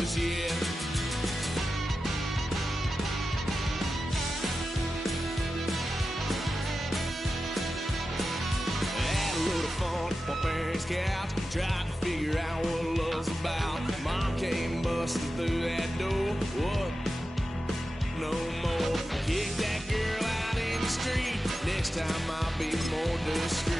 just yet. Had a load of fun on my parents' couch, tried to figure out what love's about. Mom came busting through that door. What? No more. Kick that girl out in the street. Next time I'll be more discreet.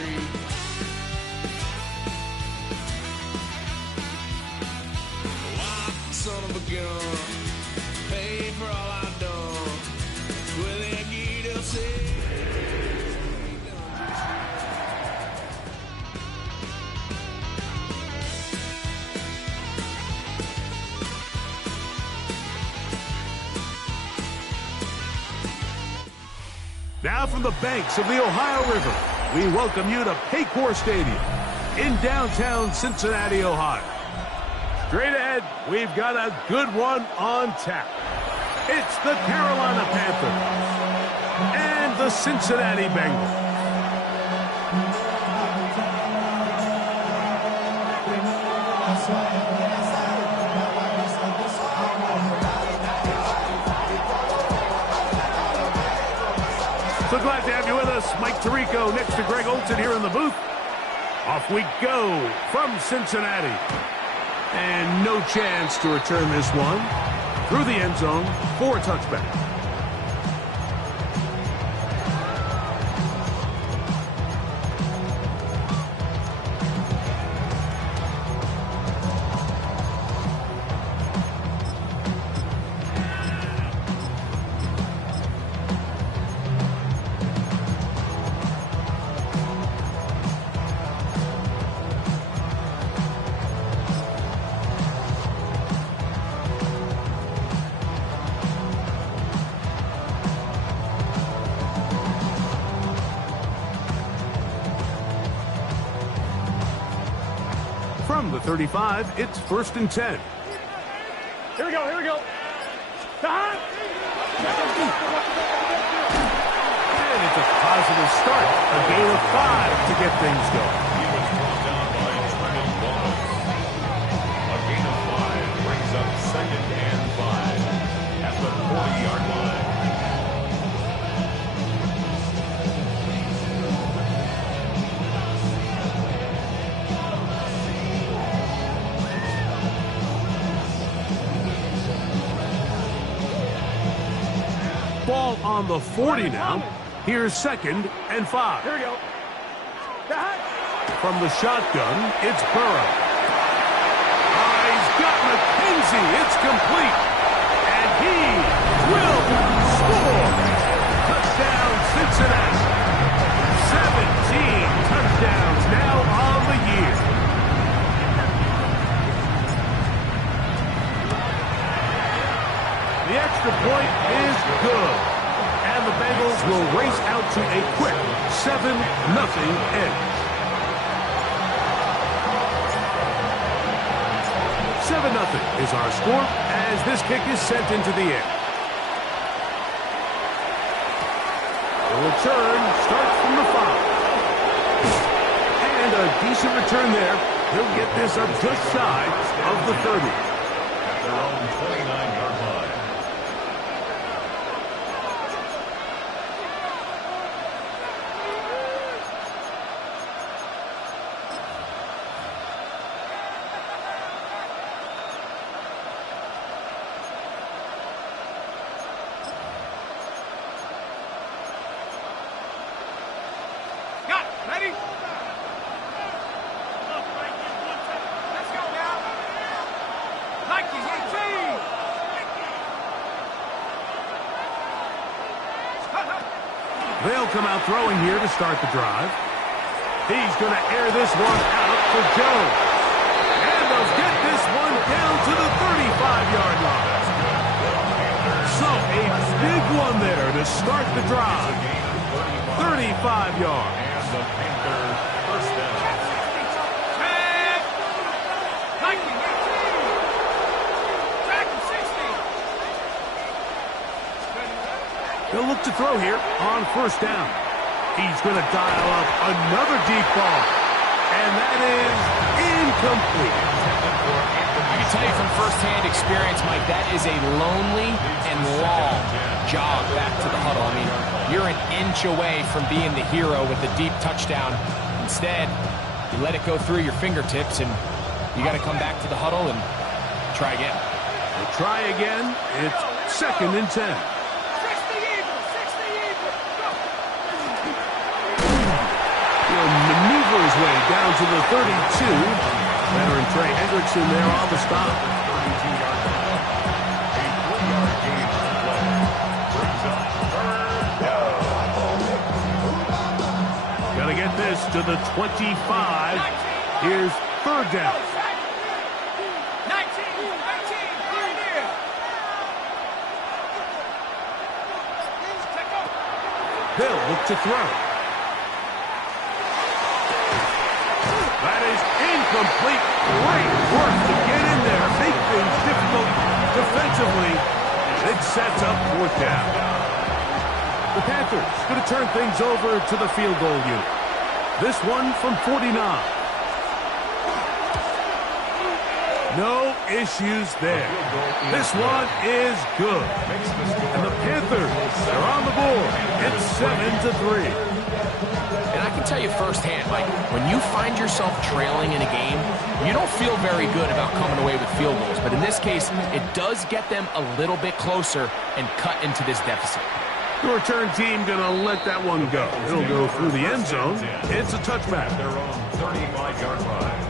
Son of a gun, pay for all I've done. Well, that get upset. Now from the banks of the Ohio River, we welcome you to Paycor Stadium in downtown Cincinnati, Ohio. Straight ahead, we've got a good one on tap. It's the Carolina Panthers and the Cincinnati Bengals. So glad to have you with us. Mike Tirico next to Greg Olson here in the booth. Off we go from Cincinnati. And no chance to return this one through the end zone for a touchback. From the 35, it's 1st and 10. Here we go, here we go. And it's a positive start. A gain of 5 to get things going. He was brought down by Trevor Wallace. A gain of 5 brings up 2nd and 5 at the 40-yard line. Ball on the 40 now. Here's 2nd and 5. Here we go. From the shotgun, it's Burrow. He's got McKenzie. It's complete. And he will score. Touchdown, Cincinnati. 17 touchdowns now on the year. The extra point is good. And the Bengals will race out to a quick 7-0 edge. 7-0 is our score as this kick is sent into the air. The return starts from the 5. And a decent return there. He'll get this up just shy of the 30. At their own 29-yard line. Ready? Let's go now. Nike 18. They'll come out throwing here to start the drive. He's going to air this one out for Jones. And they'll get this one down to the 35-yard line. So a big one there to start the drive. 35 yards. And the Panthers first down. Nike 18. Track 60. They'll look to throw here on 1st down. He's going to dial up another deep ball. And that is incomplete. I can tell you from first firsthand experience, Mike, that is a lonely and long jog back to the huddle. I mean, you're an inch away from being the hero with a deep touchdown. Instead, you let it go through your fingertips, and you got to come back to the huddle and try again. We'll try again. It's 2nd and 10. He'll maneuver his way down to the 32. Veteran Trey Hendrickson there on the stop. 32-yard line. A 3-yard gain on the play. Brings up 3rd down. Gonna get this to the 25. Here's 3rd down. 19, right here. They'll look to throw. That is incomplete. Great work to get in there. Make things difficult defensively. It sets up 4th down. The Panthers going to turn things over to the field goal unit. This one from 49. No issues there. This one is good. And the Panthers are on the board. It's 7-3. And I can tell you firsthand, Mike, when you find yourself trailing in a game, you don't feel very good about coming away with field goals. But in this case, it does get them a little bit closer and cut into this deficit. The return team going to let that one go. It'll go through the end zone. It's a touchback. Their own 35-yard line.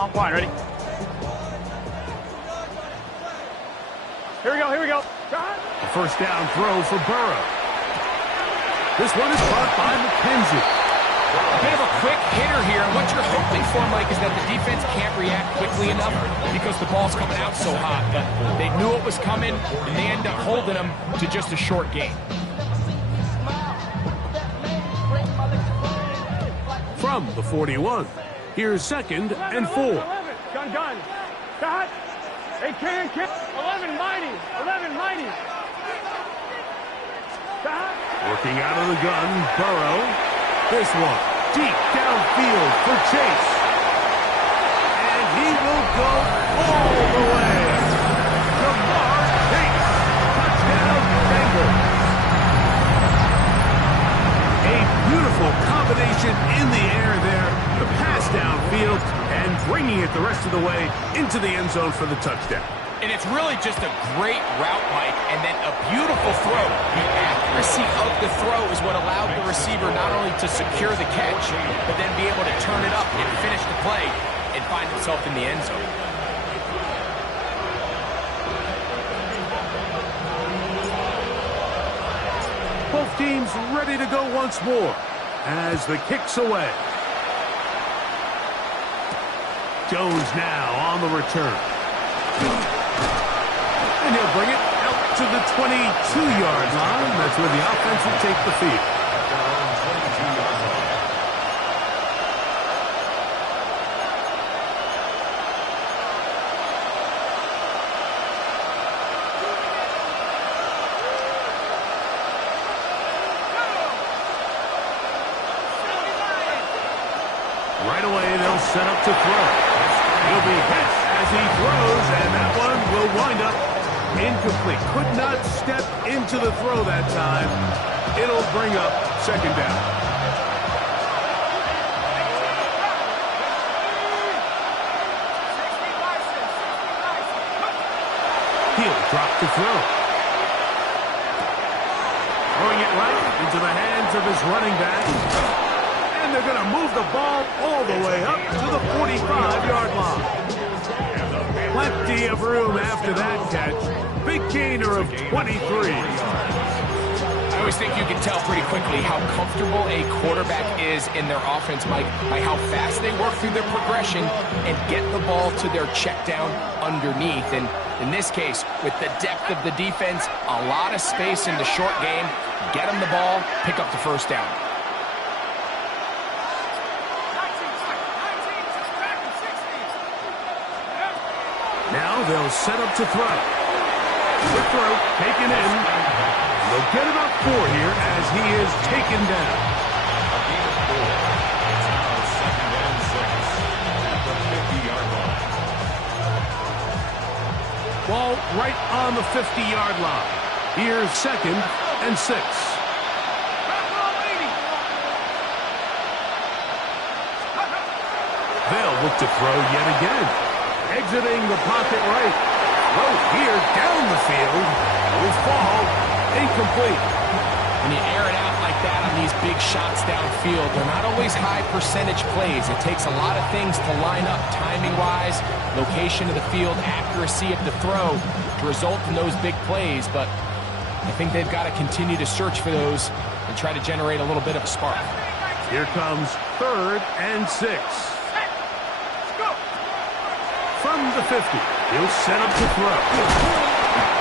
On point, ready? Here we go. A 1st down throw for Burrow. This one is caught by McKenzie. A bit of a quick hitter here, and what you're hoping for, Mike, is that the defense can't react quickly enough because the ball's coming out so hot. But they knew it was coming, and they end up holding them to just a short gain. From the 41, here's 2nd and 4. Gun. Cut. Hey, can. 11 mighty. Cut. Working out of the gun, Burrow. This one, deep downfield for Chase. And he will go all the way. Jamar Chase. Touchdown, Bengals. A beautiful combination in the air there. The pass downfield and bringing it the rest of the way into the end zone for the touchdown. And it's really just a great route, Mike, and then a beautiful throw. The accuracy of the throw is what allowed the receiver not only to secure the catch, but then be able to turn it up and finish the play and find himself in the end zone. Both teams ready to go once more as the kick's away. Jones now on the return. And he'll bring it out to the 22-yard line. That's where the offense will take the field. Right away, they'll set up to throw. He'll be hit as he throws, and that one will wind up incomplete. Could not step into the throw that time. It'll bring up 2nd down. He'll drop the throw. Throwing it right into the hands of his running back. And they're going to move the ball all the way up to the 45-yard line. Plenty of room after that catch. Big gainer of 23. I always think you can tell pretty quickly how comfortable a quarterback is in their offense, Mike, by how fast they work through their progression and get the ball to their check down underneath. And in this case, with the depth of the defense, a lot of space in the short game, get them the ball, pick up the 1st down. they'll set up to throw. Quick throw, taken in. They'll get about 4 here as he is taken down. A gain of 4. It's now 2nd and 6 at the 50-yard line. Ball right on the 50-yard line. Here's 2nd and 6. They'll look to throw yet again. Exiting the pocket right. Throw here down the field. Will fall incomplete. When you air it out like that on these big shots downfield, they're not always high percentage plays. It takes a lot of things to line up timing-wise, location of the field, accuracy of the throw to result in those big plays. But I think they've got to continue to search for those and try to generate a little bit of a spark. Here comes 3rd and 6. From the 50, he'll set up to throw.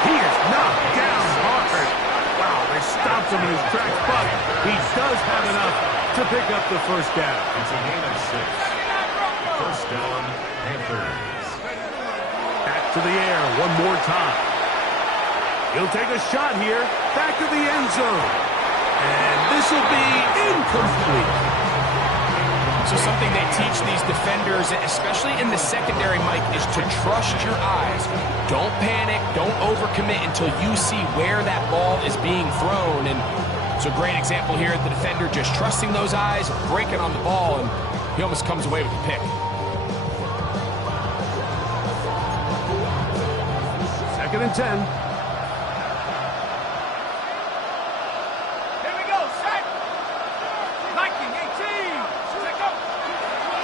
He is knocked down hard. Wow, they stopped him in his tracks, but he does have enough to pick up the first down. It's a gain of 6. First down, Panthers. Back to the air one more time. He'll take a shot here, back to the end zone. And this will be incomplete. So something they teach these defenders, especially in the secondary, Mike, is to trust your eyes. Don't panic, don't overcommit until you see where that ball is being thrown. And it's a great example here, the defender just trusting those eyes, breaking on the ball, and he almost comes away with the pick. 2nd and 10.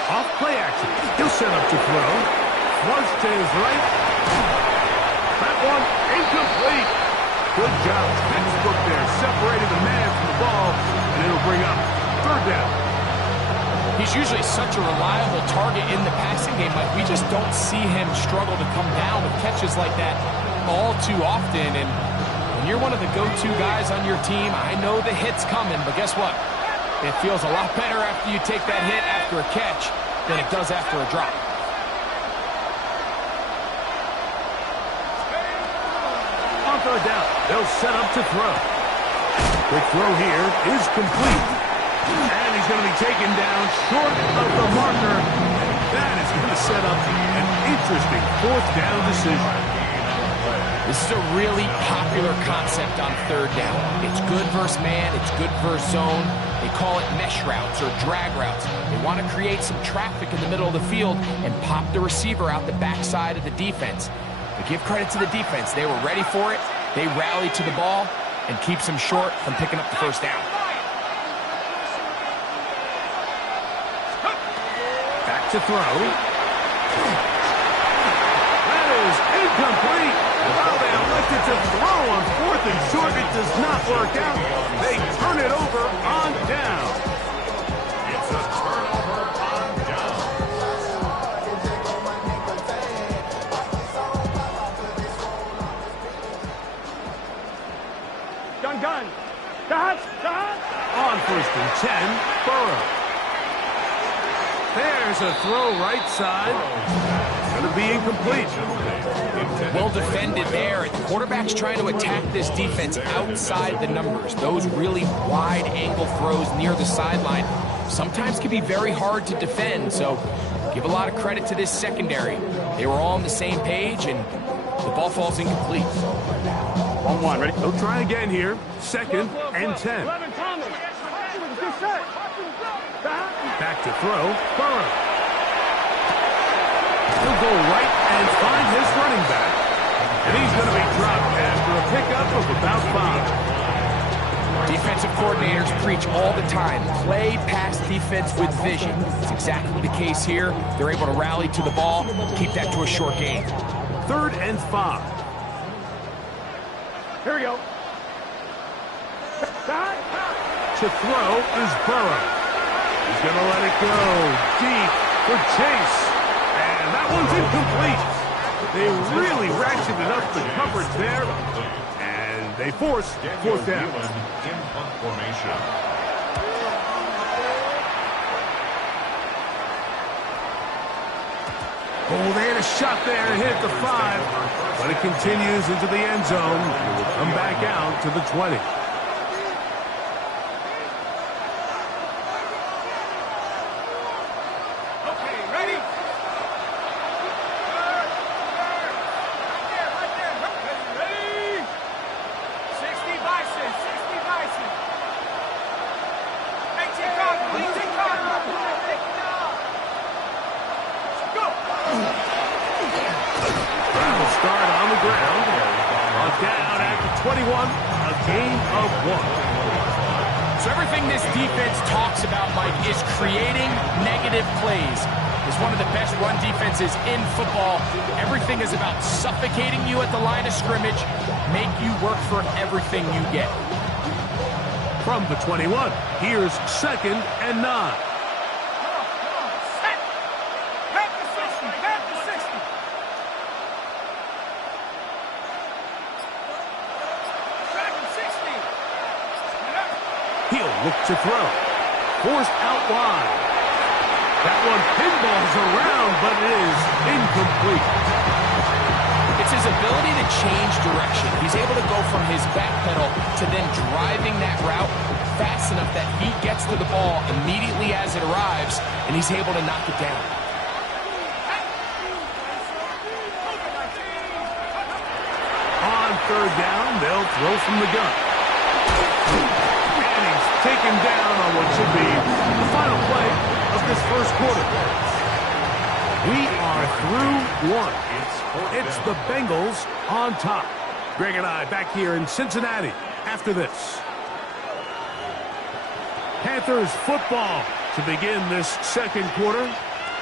Off play action. He'll set up to throw. Flush to his right. That one incomplete. Good job. Textbook there. Separated the man from the ball, and it'll bring up 3rd down. He's usually such a reliable target in the passing game, but we just don't see him struggle to come down with catches like that all too often. And when you're one of the go-to guys on your team, I know the hit's coming, but guess what? It feels a lot better after you take that hit after a catch than it does after a drop. On 3rd down, they'll set up to throw. Quick throw here is complete. And he's going to be taken down short of the marker. That is going to set up an interesting 4th down decision. This is a really popular concept on 3rd down. It's good versus man, it's good versus zone. They call it mesh routes or drag routes. They want to create some traffic in the middle of the field and pop the receiver out the backside of the defense. But give credit to the defense. They were ready for it. They rallied to the ball and keeps them short from picking up the first down. Back to throw. That is incomplete. Well, they elected to throw on 4th and short. It does not work out. They turn it over on down. It's a turnover on down. Gun. Dot. On 1st and 10, Burrow. There's a throw right side. Going to be incomplete. Well defended there. The quarterback's trying to attack this defense outside the numbers. Those really wide angle throws near the sideline sometimes can be very hard to defend. So give a lot of credit to this secondary. They were all on the same page, and the ball falls incomplete. 1-1, ready? They'll try again here. 2nd and 10. 11, Thomas. Good set. Back to throw. Burrow. He'll go right and find his running back. And he's going to be dropped after a pickup of about 5. Defensive coordinators preach all the time, play pass defense with vision. It's exactly the case here. They're able to rally to the ball, keep that to a short gain. 3rd and 5. Here we go. To throw is Burrow. He's going to let it go deep for Chase. And that one's incomplete. They really ratcheted up the coverage there. And they force 4th down. In punt formation. Oh, they had a shot there and hit the 5, but it continues into the end zone. It will come back out to the 20. Start on the ground. Down at the 21, a gain of 1. So everything this defense talks about, Mike, is creating negative plays. It's one of the best run defenses in football. Everything is about suffocating you at the line of scrimmage, make you work for everything you get. From the 21, here's 2nd and 9. He'll look to throw. Forced out wide. That one pinballs around, but it is incomplete. It's his ability to change direction. He's able to go from his back pedal to then driving that route fast enough that he gets to the ball immediately as it arrives, and he's able to knock it down. On 3rd down, they'll throw from the gun. Taken down on what should be the final play of this first quarter. We are through 1. It's the Bengals on top. Greg and I back here in Cincinnati after this. Panthers football to begin this second quarter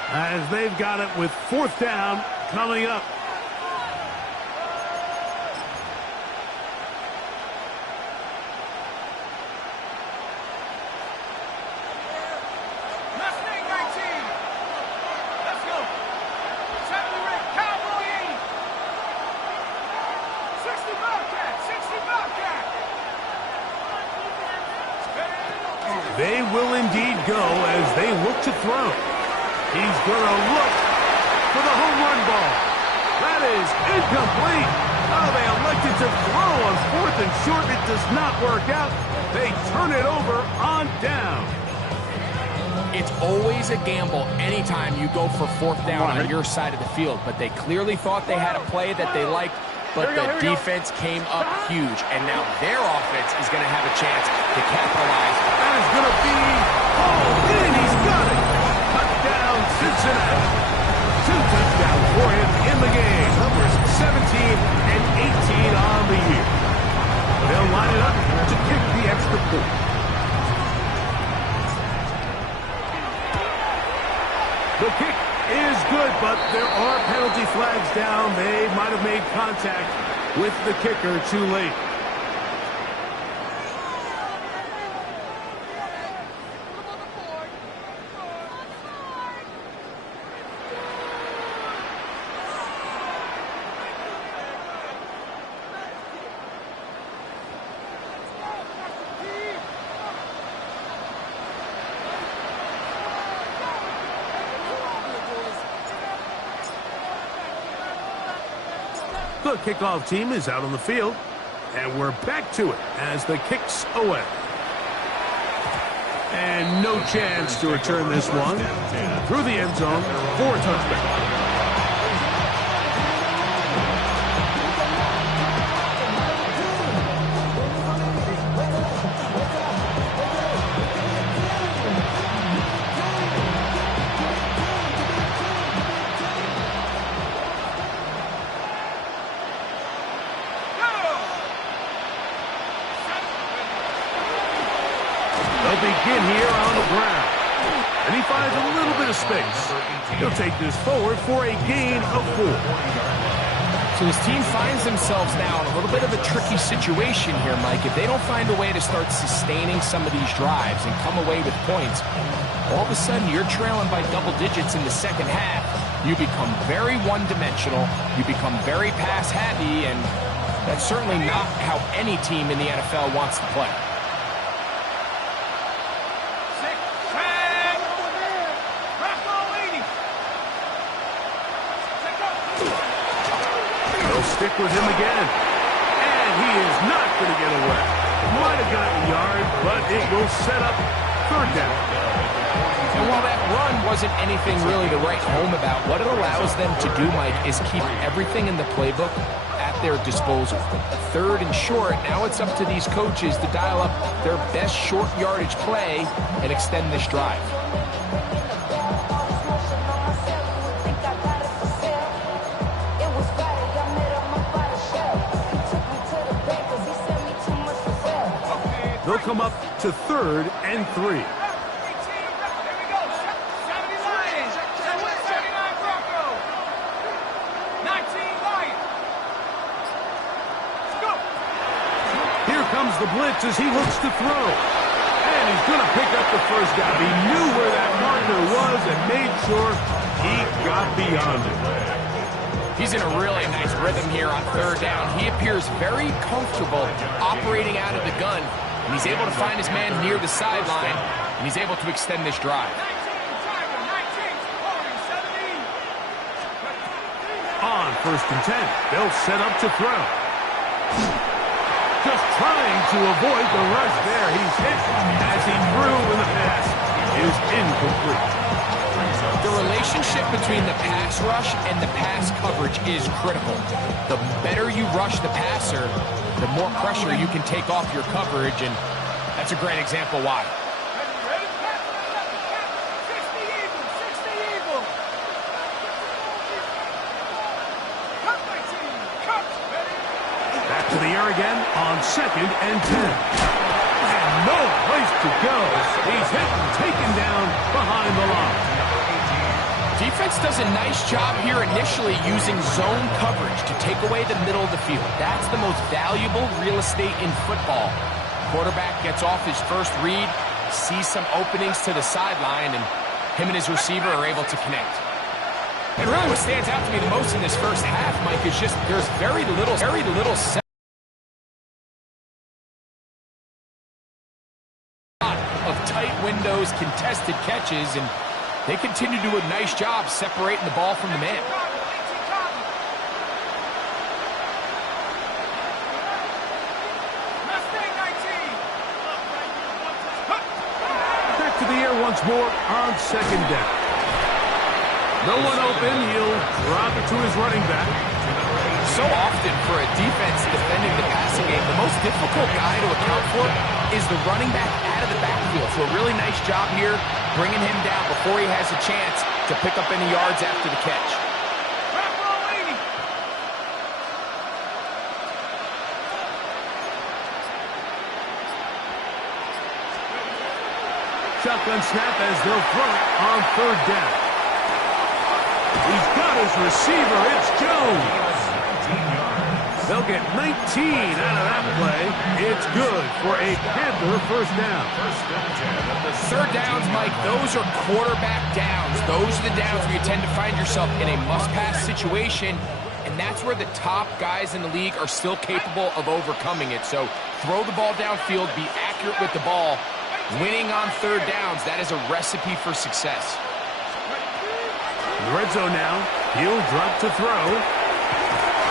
as they've got it with 4th down coming up. They will indeed go as they look to throw. He's going to look for the home run ball. That is incomplete. Oh, they elected to throw on 4th and short. It does not work out. They turn it over on down. It's always a gamble anytime you go for 4th down on your side of the field, but they clearly thought they had a play that they liked, but the defense came up huge, and now their offense is going to have a chance to capitalize. That is going to be hauled in. He's got it. Touchdown, Cincinnati. 2 touchdowns for him in the game. Numbers 17 and 18 on the year. They'll line it up to kick the extra point. The kick is good, but there are penalty flags down. They might have made contact with the kicker too late. The kickoff team is out on the field, and we're back to it as the kick's away. And no chance to return this one through the end zone for a touchback. They'll begin here on the ground. And he finds a little bit of space. He'll take this forward for a gain of 4. So his team finds themselves now in a little bit of a tricky situation here, Mike. If they don't find a way to start sustaining some of these drives and come away with points, all of a sudden you're trailing by double digits in the second half. You become very one-dimensional. You become very pass-happy, and that's certainly not how any team in the NFL wants to play. They'll stick with him again. And he is not going to get away. Might have gotten a yard, but it will set up third down. And while that run wasn't anything really to write home about, what it allows them to do, Mike, is keep everything in the playbook at their disposal. Third and short, now it's up to these coaches to dial up their best short yardage play and extend this drive. They'll come up to 3rd and 3. The blitz as he looks to throw. And he's going to pick up the first down. He knew where that marker was and made sure he got beyond it. He's in a really nice rhythm here on third down. He appears very comfortable operating out of the gun, and he's able to find his man near the sideline, and he's able to extend this drive. On 1st and 10, they'll set up to throw. Just trying to avoid the rush there. He's hit as he threw, and the pass is incomplete. The relationship between the pass rush and the pass coverage is critical. The better you rush the passer, the more pressure you can take off your coverage, and that's a great example why. To the air again on 2nd and 10. And no place to go. He's hit and taken down behind the line. Defense does a nice job here initially using zone coverage to take away the middle of the field. That's the most valuable real estate in football. Quarterback gets off his first read, sees some openings to the sideline, and him and his receiver are able to connect. And really what stands out to me the most in this first half, Mike, is just there's very little of tight windows, contested catches, and they continue to do a nice job separating the ball from the man. Back to the air once more on 2nd down. No one open. He'll drop it to his running back. So often for a defense defending the passing game, the most difficult guy to account for is the running back out of the backfield. So a really nice job here bringing him down before he has a chance to pick up any yards after the catch. Shotgun snap as they'll throw it on 3rd down. He's got his receiver. It's Jones. They'll get 19 out of that play. It's good for a Panther first down. Third downs, Mike, those are quarterback downs. Those are the downs where you tend to find yourself in a must-pass situation, and that's where the top guys in the league are still capable of overcoming it. So throw the ball downfield, be accurate with the ball. Winning on third downs, that is a recipe for success. In the red zone now, he'll drop to throw.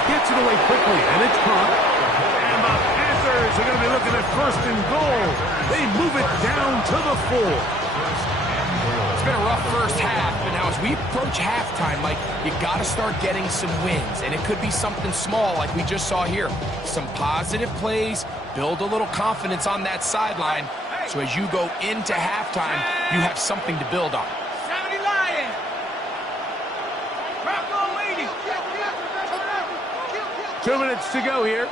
Gets it away quickly, and it's caught. And the Panthers are going to be looking at 1st and goal. They move it down to the 4. It's been a rough first half, but now as we approach halftime, Mike, you got to start getting some wins, and it could be something small like we just saw here. Some positive plays, build a little confidence on that sideline, so as you go into halftime, you have something to build on. 70 Lions. Bravo leading. 2 minutes to go here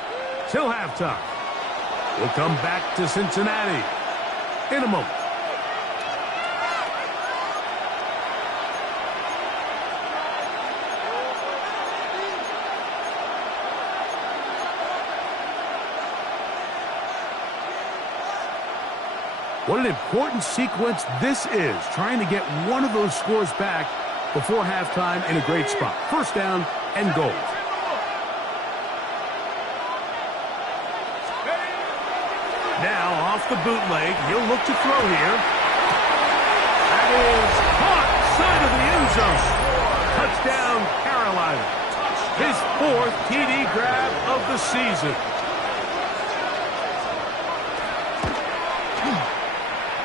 till halftime. We'll come back to Cincinnati in a moment. What an important sequence this is, trying to get one of those scores back before halftime in a great spot. First down and goal. Now off the bootleg, he'll look to throw here. That is caught, side of the end zone. Touchdown, Carolina. His 4th TD of the season.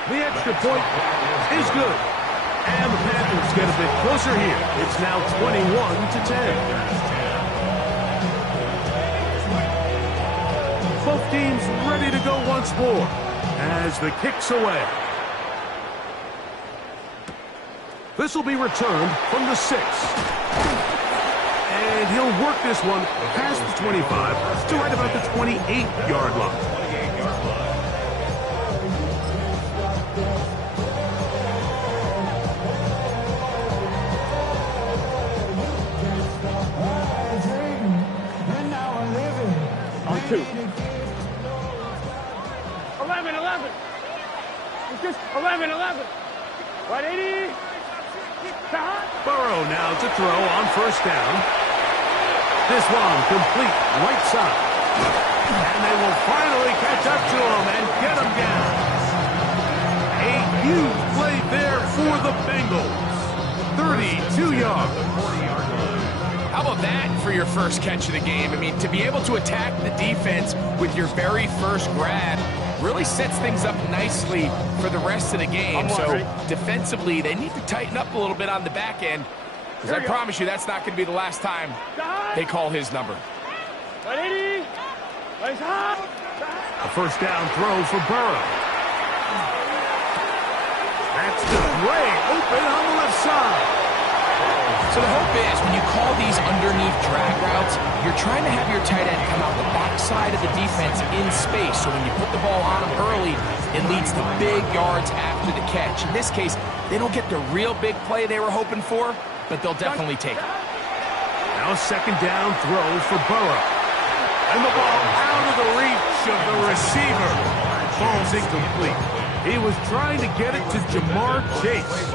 The extra point is good. And the Panthers get a bit closer here. It's now 21-10. Both teams ready to go once more as the kick's away. This will be returned from the 6. And he'll work this one past the 25 to right about the 28-yard line. On 2. 11. It's just 11. 180. Burrow now to throw on first down. This one complete right side. And they will finally catch up to him and get him down. A huge play there for the Bengals. 32 yards. How about that for your first catch of the game? I mean, to be able to attack the defense with your very first grab really sets things up nicely for the rest of the game. So defensively, they need to tighten up a little bit on the back end, because I promise you that's not going to be the last time they call his number. A first down throw for Burrow. That's the way open on the left side. So the hope is when you call these underneath drag routes, you're trying to have your tight end come out the backside of the defense in space. So when you put the ball on him early, it leads to big yards after the catch. In this case, they don't get the real big play they were hoping for, but they'll definitely take it. Now a second down throw for Burrow. And the ball out of the reach of the receiver. Ball's incomplete. He was trying to get it to Jamar Chase.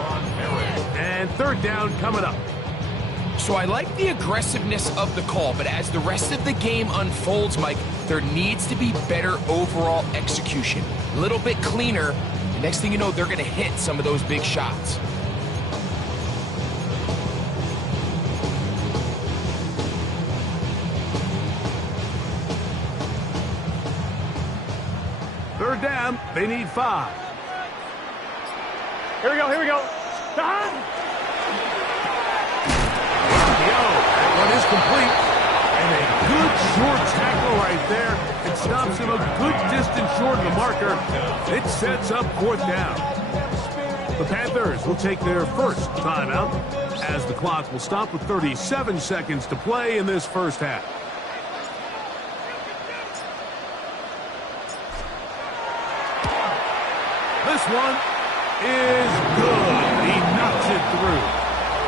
And third down coming up. So I like the aggressiveness of the call, but as the rest of the game unfolds, Mike, there needs to be better overall execution. A little bit cleaner. The next thing you know, they're going to hit some of those big shots. Third down, they need 5. Here we go. That one is complete. And a good short tackle right there. It stops him a good distance short of the marker. It sets up fourth down. The Panthers will take their first timeout as the clock will stop with 37 seconds to play in this first half. This one is good. He knocks it through.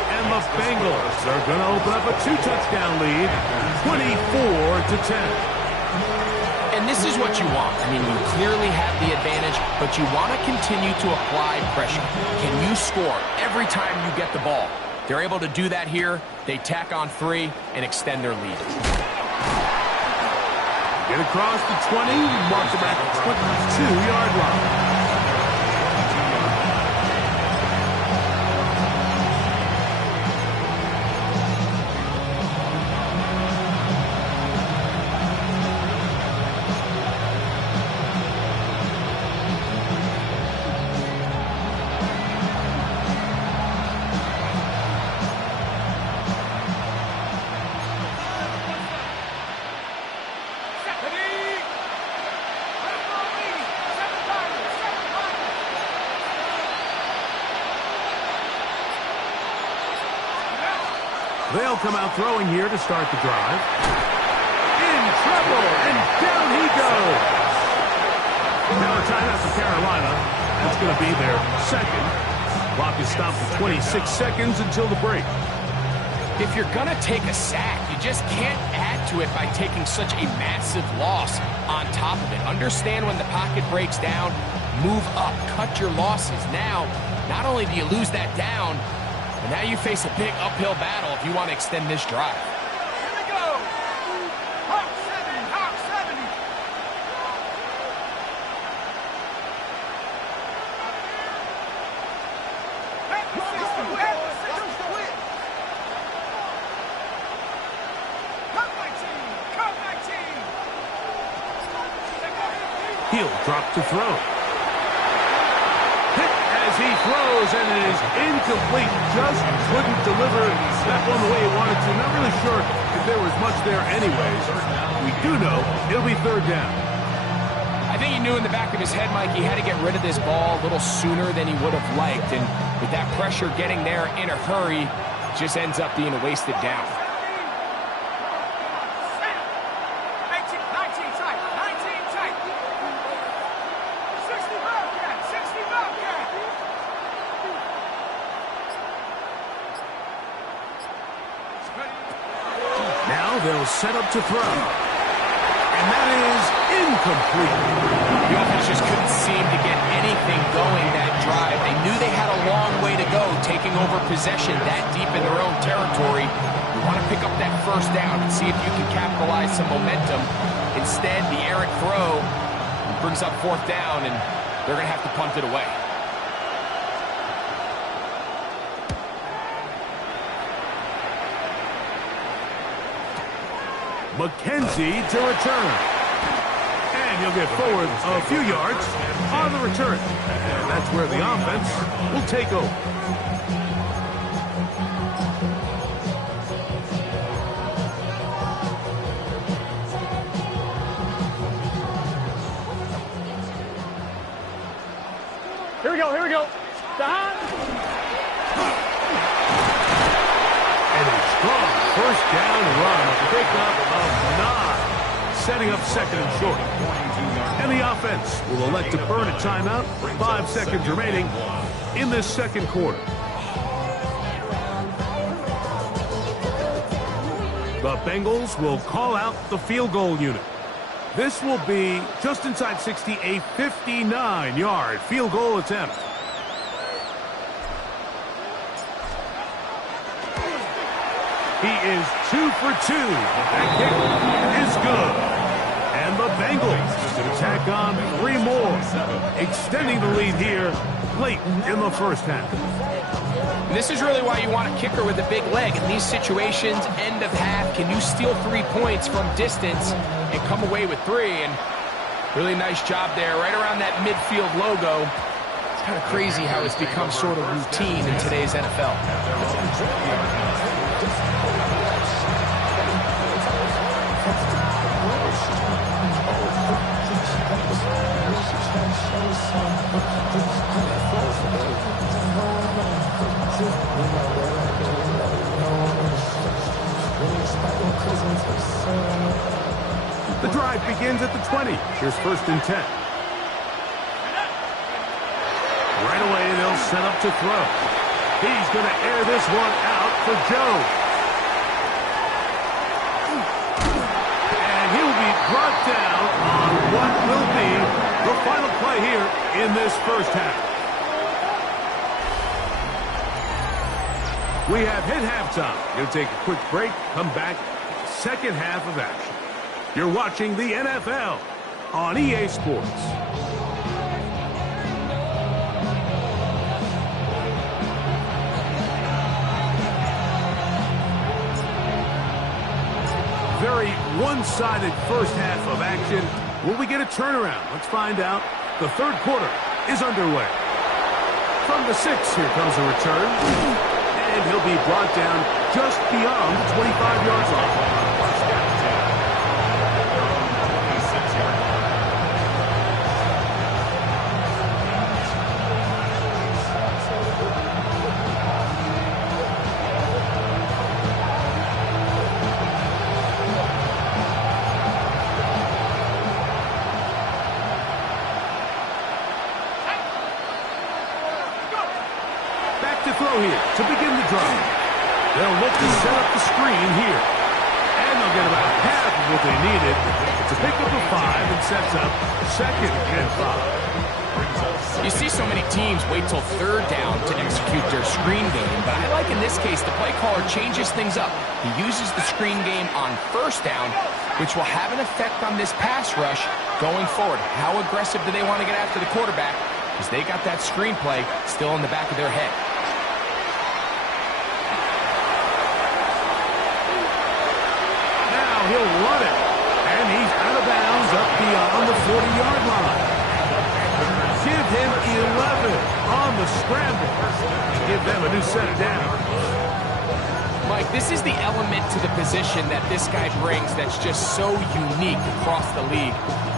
And the Bengals are going to open up a 2-touchdown lead, 24-10. And this is what you want. I mean, you clearly have the advantage, but you want to continue to apply pressure. Can you score every time you get the ball? They're able to do that here. They tack on 3 and extend their lead. Get across the 20, mark them at the 22-yard line. They'll come out throwing here to start the drive. In trouble, and down he goes. Now a timeout for Carolina. That's going to be their second. Clock is stopped for 26 seconds until the break. If you're going to take a sack, you just can't add to it by taking such a massive loss on top of it. Understand when the pocket breaks down, move up, cut your losses. Now, not only do you lose that down, but now you face a big uphill battle if you want to extend this drive. Here we go. Hawk 70, Hawk 70. Cut 19, cut 19. He'll drop to throw. Hit as he throws, and it is incomplete. Just couldn't deliver that one the way he wanted to. Not really sure if there was much there anyways. We do know it'll be third down. I think he knew in the back of his head, Mike, he had to get rid of this ball a little sooner than he would have liked. And with that pressure getting there in a hurry, just ends up being a wasted down. 19 tight. 19 tight. 60 Bobcat. 60 Bobcat. Now they'll set up to throw. And that is incomplete. The offense just couldn't seem to get anything going that drive. They knew they had a long way to go, taking over possession that deep in their own territory. You want to pick up that first down and see if you can capitalize some momentum. Instead, the errant throw brings up fourth down, and they're going to have to punt it away. McKenzie to return. And he'll get forward a few yards on the return. And that's where the offense will take over. Here we go. Behind. And a strong first down run. A pickup of 9. Setting up second and short. And the offense will elect to burn a timeout. 5 seconds remaining in this second quarter. The Bengals will call out the field goal unit. This will be just inside 60, a 59-yard field goal attempt. He is 2 for 2. That kick is good. And the Bengals tack on 3 more, extending the lead here late in the first half. And this is really why you want a kicker with a big leg. In these situations, end of half, can you steal 3 points from distance and come away with 3? And really nice job there, right around that midfield logo. It's kind of crazy how it's become sort of routine in today's NFL. The drive begins at the 20. Here's first and 10. Right away, they'll set up to throw. He's going to air this one out for Joe. And he'll be brought down on what will be the final play here in this first half. We have hit halftime. Going to take a quick break, come back, second half of action. You're watching the NFL on EA Sports. Very one-sided first half of action. Will we get a turnaround? Let's find out. The third quarter is underway. From the 6, here comes a return. And he'll be brought down just beyond 25 yards line. Here to begin the drive. They'll look to set up the screen here. And they'll get about half of what they needed. It's a pickup of 5 and sets up second and 5. You see so many teams wait till third down to execute their screen game, but I like in this case the play caller changes things up. He uses the screen game on first down, which will have an effect on this pass rush going forward. How aggressive do they want to get after the quarterback? Because they got that screen play still in the back of their head. He'll run it, and he's out of bounds up beyond the 40-yard line. a scramble to give them a new set of downs. Mike, this is the element to the position that this guy brings that's just so unique across the league.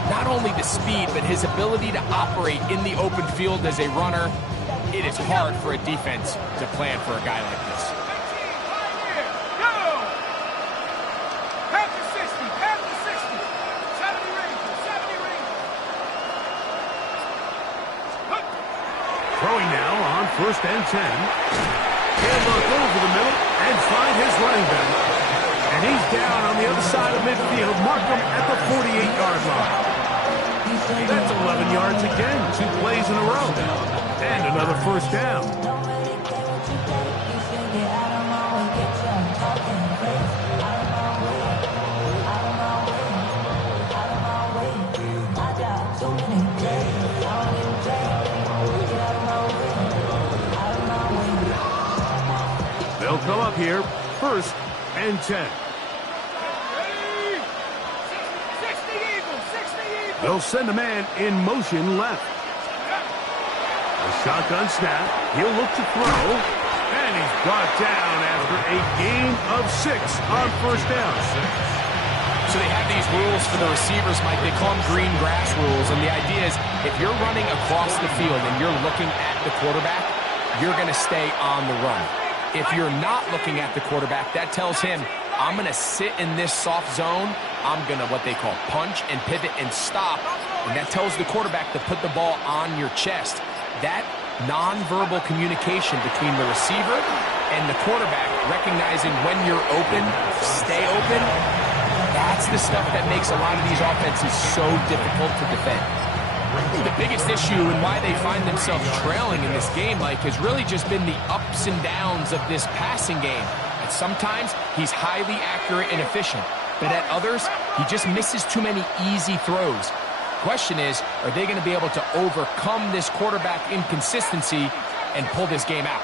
Not only the speed, but his ability to operate in the open field as a runner. It is hard for a defense to plan for a guy like this. Throwing now on 1st and 10. He'll look over the middle and find his running back. And he's down on the other side of midfield. Mark him at the 48-yard line. That's 11 yards again, 2 plays in a row. And another 1st down. They'll come up here, 1st and 10. They'll send a man in motion left. A shotgun snap. He'll look to throw. And he's brought down after a gain of 6 on 1st down. So they have these rules for the receivers, Mike. They call them green grass rules. And the idea is if you're running across the field and you're looking at the quarterback, you're going to stay on the run. If you're not looking at the quarterback, that tells him, I'm going to sit in this soft zone. I'm going to what they call punch and pivot and stop. And that tells the quarterback to put the ball on your chest. That nonverbal communication between the receiver and the quarterback, recognizing when you're open, stay open, that's the stuff that makes a lot of these offenses so difficult to defend. The biggest issue and why they find themselves trailing in this game, Mike, has really just been the ups and downs of this passing game. And sometimes he's highly accurate and efficient, but at others, he just misses too many easy throws. Question is, are they going to be able to overcome this quarterback inconsistency and pull this game out?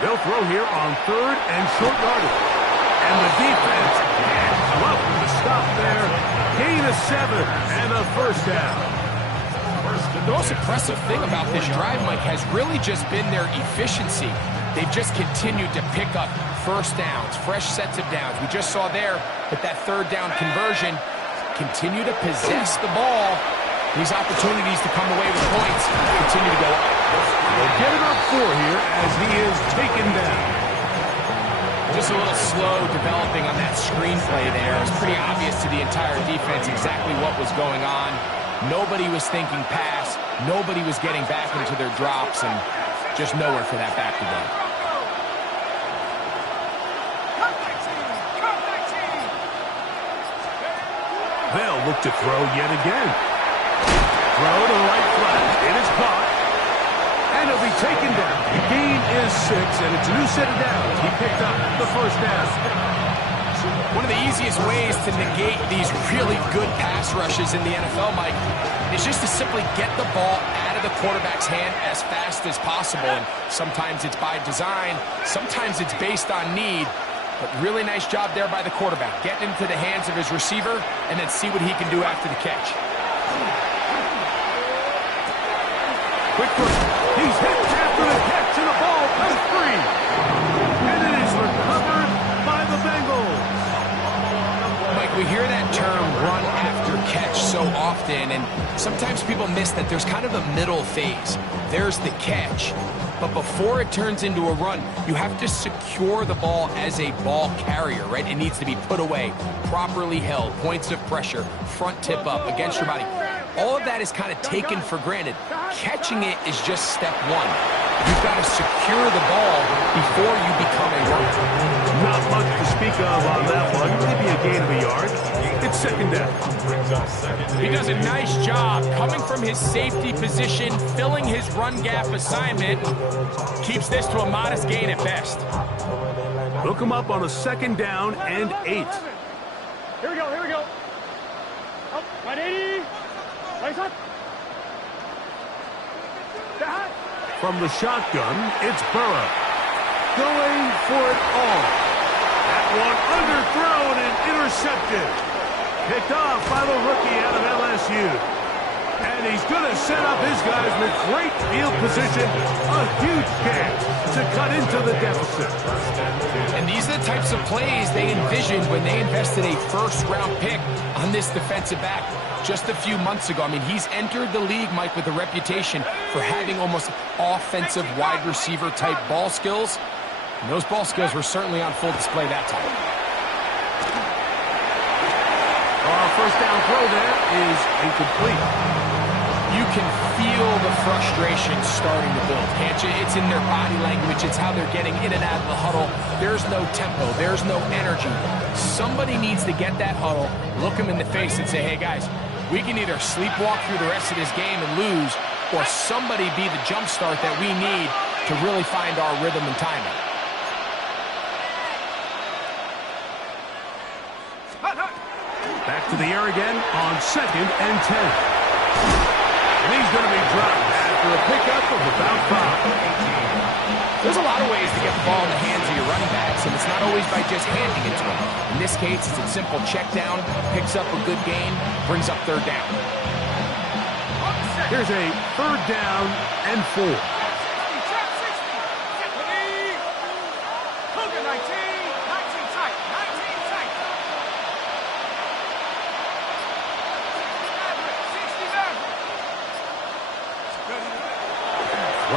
They'll throw here on 3rd and short yardage. And the defense can't come up with a stop there. Gain of 7 and a 1st down. The most impressive thing about this drive, Mike, has really just been their efficiency. They've just continued to pick up 1st downs, fresh sets of downs. We just saw there with that 3rd down conversion, continue to possess the ball. These opportunities to come away with points continue to go up. They'll get him up 4 here as he is taken down. Just a little slow developing on that screenplay there. It was pretty obvious to the entire defense exactly what was going on. Nobody was thinking pass. Nobody was getting back into their drops, and just nowhere for that back to go. They'll look to throw yet again. Throw to the right flat. It is caught. And it'll be taken down. The gain is 6, and it's a new set of downs. He picked up the 1st down. One of the easiest ways to negate these really good pass rushes in the NFL, Mike, is just to simply get the ball out of the quarterback's hand as fast as possible. And sometimes it's by design. Sometimes it's based on need. But really nice job there by the quarterback. Get into the hands of his receiver and then see what he can do after the catch. Quick throw. He's hit after the catch, and the ball goes free. And it is recovered by the Bengals. Mike, we hear that term run after catch so often, and sometimes people miss that there's kind of a middle phase. There's the catch. But before it turns into a run, you have to secure the ball as a ball carrier, right? It needs to be put away, properly held, points of pressure, front tip up against your body. All of that is kind of taken for granted. Catching it is just step 1. You've got to secure the ball before you become a runner. Not much to speak of on that one. Maybe a gain of a yard. It's 2nd down. He does a nice job coming from his safety position, filling his run gap assignment. Keeps this to a modest gain at best. They'll come up on a 2nd down and 8. Here we go, here we go. Up, 180. Place up. From the shotgun, it's Burrow. Going for it all. That one underthrown and intercepted. Picked off by the rookie out of LSU. And he's going to set up his guys with great field position. A huge chance to cut into the deficit. And these are the types of plays they envisioned when they invested a first-round pick on this defensive back just a few months ago. I mean, he's entered the league, Mike, with a reputation for having almost offensive wide receiver type ball skills. And those ball skills were certainly on full display that time. First down throw there is incomplete. You can feel the frustration starting to build, can't you? It's in their body language. It's how they're getting in and out of the huddle. There's no tempo. There's no energy. Somebody needs to get that huddle, look them in the face and say, hey, guys, we can either sleepwalk through the rest of this game and lose, or somebody be the jump start that we need to really find our rhythm and timing. Back to the air again on 2nd and 10. And he's going to be dropped after a pickup of about 5. There's a lot of ways to get the ball in the hands of your running backs, and it's not always by just handing it to them. In this case, it's a simple check down, picks up a good gain, brings up 3rd down. Here's a 3rd down and 4. 60, 19.